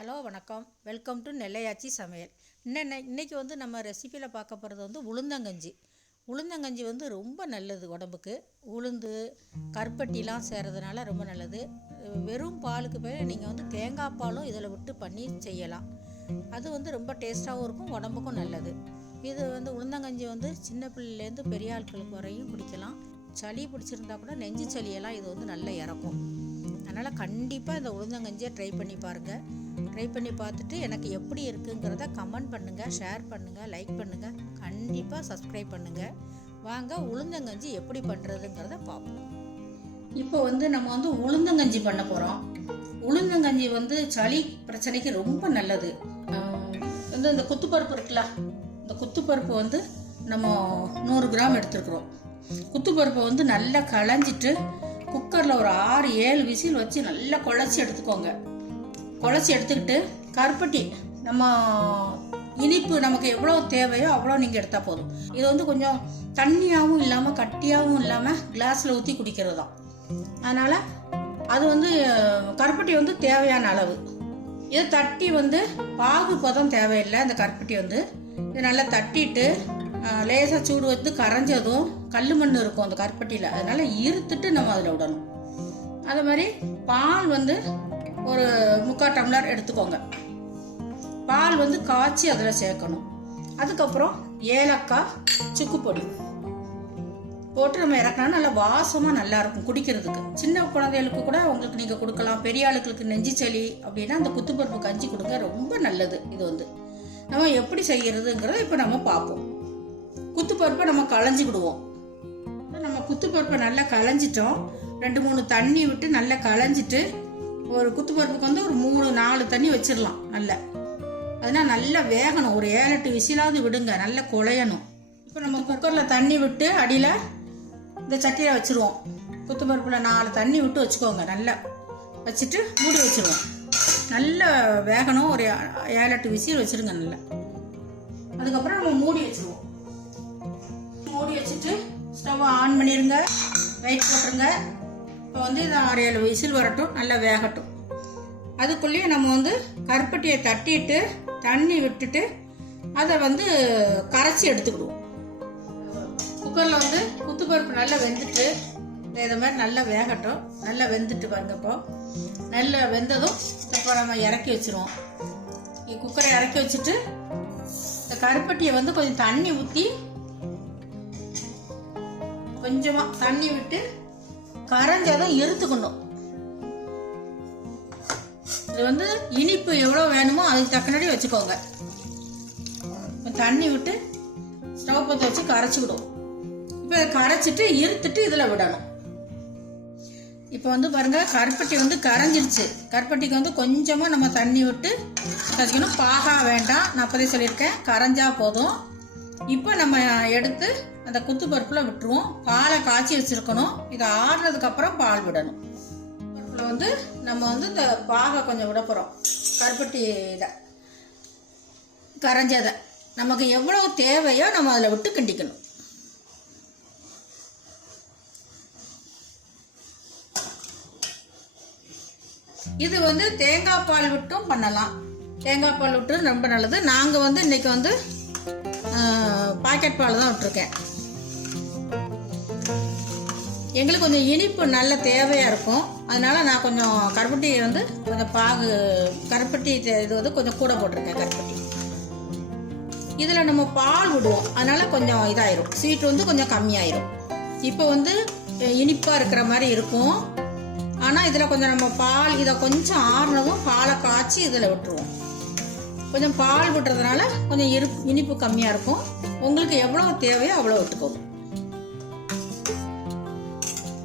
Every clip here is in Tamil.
ஹலோ வணக்கம், வெல்கம் டு நெல்லை ஆச்சிசமையல். இன்னைக்கு வந்து நம்ம ரெசிப்பியில் பார்க்க போகிறது வந்து உளுந்தங்கஞ்சி. உளுந்தங்கஞ்சி வந்து ரொம்ப நல்லது உடம்புக்கு. உளுந்து கருப்பட்டிலாம் சேர்றதுனால ரொம்ப நல்லது. வெறும் பாலுக்கு பேர் நீங்கள் வந்து தேங்காய் பாலும் இதில் விட்டு பண்ணி செய்யலாம். அது வந்து ரொம்ப டேஸ்ட்டாகவும் இருக்கும், உடம்புக்கும் நல்லது. இது வந்து உளுந்தங்கஞ்சி வந்து சின்ன பிள்ளைலேருந்து பெரிய ஆட்களுக்கு வரையும் குடிக்கலாம். சளி பிடிச்சிருந்தா கூட நெஞ்சு சளியெல்லாம் இது வந்து நல்லா இறக்கும். அதனால் கண்டிப்பாக இந்த உளுந்தங்கஞ்சியை ட்ரை பண்ணி பாருங்கள். ட்ரை பண்ணி பார்த்துட்டு எனக்கு எப்படி இருக்குங்கிறத கமெண்ட் பண்ணுங்கள், ஷேர் பண்ணுங்கள், லைக் பண்ணுங்கள், கண்டிப்பாக சப்ஸ்கிரைப் பண்ணுங்கள். வாங்க உளுந்தங்கஞ்சி எப்படி பண்ணுறதுங்கிறத பார்ப்போம். இப்போ வந்து நம்ம வந்து உளுந்தங்கஞ்சி பண்ண போகிறோம். உளுந்தங்கஞ்சி வந்து சளி பிரச்சனைக்கு ரொம்ப நல்லது. வந்து இந்த குத்துப்பருப்பு இருக்குல்ல, இந்த குத்துப்பருப்பு வந்து நம்ம 100 கிராம் எடுத்துருக்குறோம். குத்துப்பருப்பை வந்து நல்லா களைஞ்சிட்டு குக்கரில் ஒரு 6-7 விசில் வச்சு நல்லா குழச்சி எடுத்துக்கோங்க. குழச்சி எடுத்துக்கிட்டு கருப்பட்டி நம்ம இனிப்பு நமக்கு எவ்வளோ தேவையோ அவ்வளோ நீங்கள் எடுத்தால் போதும். இது வந்து கொஞ்சம் தண்ணியாகவும் இல்லாமல் கட்டியாகவும் இல்லாமல் கிளாஸில் ஊற்றி குடிக்கிறது தான். அதனால் அது வந்து கருப்பட்டி வந்து தேவையான அளவு. இதை தட்டி வந்து பாகு பதம் தேவையில்லை. அந்த கருப்பட்டி வந்து இதை நல்லா தட்டிட்டு லேசாக சூடு வந்து கரைஞ்சதும் கல் மண் இருக்கும் அந்த கருப்பட்டியில், அதனால் இருத்துட்டு நம்ம அதில் விடணும். அது மாதிரி பால் வந்து ஒரு 3/4 டம்ளர் எடுத்துக்கோங்க. பால் வந்து காய்ச்சி அதில் சேர்க்கணும். அதுக்கப்புறம் ஏலக்காய், சுக்கு பொடி போட்டு நம்ம இறக்கினா நல்லா வாசமாக நல்லாயிருக்கும் குடிக்கிறதுக்கு. சின்ன குழந்தைகளுக்கு கூட உங்களுக்கு நீங்கள் கொடுக்கலாம். பெரிய ஆளுகளுக்கு நெஞ்சு சளி அப்படின்னா அந்த குத்துப்பருப்பு கஞ்சி கொடுங்க, ரொம்ப நல்லது. இது வந்து நம்ம எப்படி செய்கிறதுங்கிறத இப்போ நம்ம பார்ப்போம். குத்துப்பருப்பை நம்ம களைஞ்சிக்கிடுவோம். நம்ம குத்துப்பருப்பை நல்லா களைஞ்சிட்டோம். 2-3 தண்ணி விட்டு நல்லா களைஞ்சிட்டு ஒரு குத்துப்பருப்புக்கு வந்து ஒரு 3-4 தண்ணி வச்சிடலாம். நல்ல அதனால் நல்லா வேகணும். ஒரு 7-8 விசிலாவது விடுங்க, நல்லா குழையணும். இப்போ நம்ம குக்கரில் தண்ணி விட்டு அடியில் இந்த சட்டியில் வச்சுருவோம். குத்துப்பருப்பில் 4 தண்ணி விட்டு வச்சுக்கோங்க. நல்லா வச்சுட்டு மூடி வச்சுருவோம். நல்லா வேகணும். ஒரு 7-8 விசில் வச்சுருங்க நல்லா. அதுக்கப்புறம் நம்ம மூடி வச்சுருவோம். மூடி வச்சுட்டு ஸ்டவ் ஆன் பண்ணிடுங்க, லைட் போட்டுருங்க. இப்போ வந்து இது 6-7 விசில் வரட்டும், நல்லா வேகட்டும். அதுக்குள்ளேயே நம்ம வந்து கருப்பட்டியை தட்டிட்டு தண்ணி விட்டுட்டு அதை வந்து கரைச்சி எடுத்துக்கிடுவோம். குக்கரில் வந்து குத்துப்பருப்பு நல்லா வெந்துட்டு இதை மாதிரி நல்லா வேகட்டும். நல்லா வெந்துட்டு பாருங்க. இப்போ நல்லா வெந்ததும் இப்போ நம்ம இறக்கி வச்சுருவோம். குக்கரை இறக்கி வச்சுட்டு இந்த கருப்பட்டியை வந்து கொஞ்சம் தண்ணி ஊற்றி கொஞ்சமாக தண்ணி விட்டு கரைஞ்சதும் இருத்துக்கணும். இது வந்து இனிப்பு எவ்வளோ வேணுமோ அதுக்கு தக்கனடி வச்சுக்கோங்க. தண்ணி விட்டு ஸ்டவ் பற்ற வச்சு கரைச்சிக்கிடும். இப்போ கரைச்சிட்டு இருத்துட்டு இதில் விடணும். இப்போ வந்து பாருங்க, கருப்பட்டி வந்து கரைஞ்சிருச்சு. கருப்பட்டிக்கு வந்து கொஞ்சமாக நம்ம தண்ணி விட்டு கரைச்சிக்கணும். பாகா வேண்டாம், நான் அப்போதே சொல்லியிருக்கேன், கரைஞ்சா போதும். இப்போ நம்ம எடுத்து அந்த குத்துப்பருப்பில் விட்டுருவோம். பாலை காய்ச்சி வச்சுருக்கணும். இதை ஆறுனதுக்கப்புறம் பால் விடணும். பருப்பில் வந்து நம்ம வந்து இந்த பாகை கொஞ்சம் விட போகிறோம். கருப்பட்டி இதை கரைஞ்சதை நமக்கு எவ்வளோ தேவையோ நம்ம அதில் விட்டு கிண்டிக்கணும். இது வந்து தேங்காய் பால் விட்டும் பண்ணலாம். தேங்காய் பால் விட்டு ரொம்ப நல்லது. நாங்கள் வந்து இன்னைக்கு வந்து பாக்கெட் பால் தான் விட்டுருக்கேன். எங்களுக்கு கொஞ்சம் இனிப்பு நல்ல தேவையாக இருக்கும். அதனால நான் கொஞ்சம் கருப்பட்டி வந்து கொஞ்சம் கருப்பட்டி இது வந்து கொஞ்சம் கூட போட்டிருக்கேன். கருப்பட்டி இதில் நம்ம பால் விடுவோம், அதனால கொஞ்சம் இதாயிரும். ஸ்வீட் வந்து கொஞ்சம் கம்மியாயிரும். இப்போ வந்து இனிப்பாக இருக்கிற மாதிரி இருக்கும். ஆனால் இதில் கொஞ்சம் நம்ம பால் இதை கொஞ்சம் ஆறுனதும் பாலை காய்ச்சி இதில் விட்டுருவோம். கொஞ்சம் பால் விட்டுறதுனால கொஞ்சம் இனிப்பு கம்மியாக இருக்கும். உங்களுக்கு எவ்வளோ தேவையோ அவ்வளோ விட்டுக்கோங்க.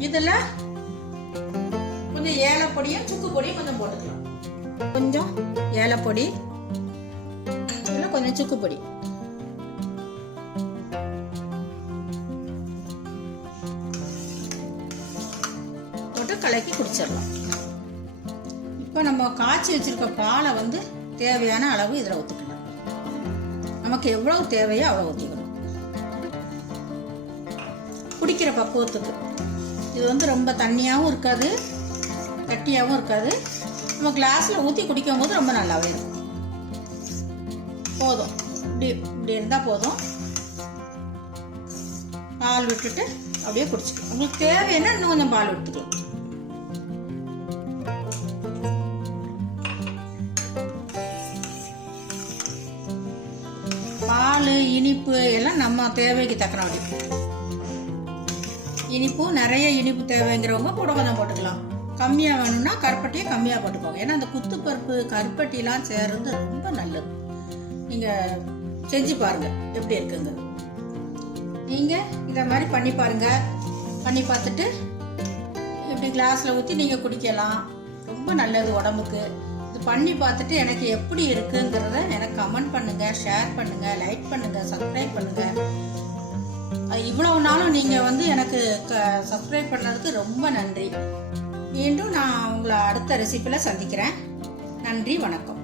இதில் கொஞ்சம் ஏலப்பொடியும் சுக்கு பொடியும் கொஞ்சம் போட்டுக்கலாம். கொஞ்சம் ஏலப்பொடி, இதில் கொஞ்சம் சுக்கு பொடி போட்டு கலக்கி குடிச்சிடலாம். இப்போ நம்ம காய்ச்சி வச்சிருக்க பாலை வந்து தேவையான அளவு இதில் ஊற்றிக்கலாம். நமக்கு எவ்வளவு தேவையோ அவ்வளோ ஊற்றிக்கணும். குடிக்கிற பக்குவத்துக்கு. இது வந்து ரொம்ப தண்ணியாகவும் இருக்காது, கட்டியாகவும் இருக்காது. நம்ம கிளாஸில் ஊற்றி குடிக்கும் போது ரொம்ப நல்லாவே இருக்கும். போதும், இப்படி இப்படி இருந்தால் போதும். பால் விட்டுட்டு அப்படியே குடிச்சுக்கலாம். உங்களுக்கு தேவைன்னா இன்னும் கொஞ்சம் பால் விட்டுக்கலாம். பால் இனிப்பு எல்லாம் நம்ம தேவைக்கு தக்கனபடி. இனிப்பு நிறைய இனிப்பு தேவைங்கிறவங்க கூட கொஞ்சம் போட்டுக்கலாம். கம்மியாக வேணும்னா கருப்பட்டியை கம்மியாக போட்டுக்கோங்க. ஏன்னா அந்த குத்துப்பருப்பு கருப்பட்டிலாம் சேர்றது ரொம்ப நல்லது. நீங்கள் செஞ்சு பாருங்கள் எப்படி இருக்குங்க. நீங்கள் இதை மாதிரி பண்ணி பாருங்கள். பண்ணி பார்த்துட்டு இப்படி கிளாஸில் ஊற்றி நீங்கள் குடிக்கலாம். ரொம்ப நல்லது உடம்புக்கு. இது பண்ணி பார்த்துட்டு எனக்கு எப்படி இருக்குங்கிறத எனக்கு கமெண்ட் பண்ணுங்கள், ஷேர் பண்ணுங்கள், லைக் பண்ணுங்கள், சப்ஸ்கிரைப் பண்ணுங்கள். இவ்வளவு நாளும் நீங்கள் எனக்கு சப்ஸ்கிரைப் பண்ணதுக்கு ரொம்ப நன்றி. மீண்டும் நான் உங்களை அடுத்த ரெசிபியில் சந்திக்கிறேன். நன்றி, வணக்கம்.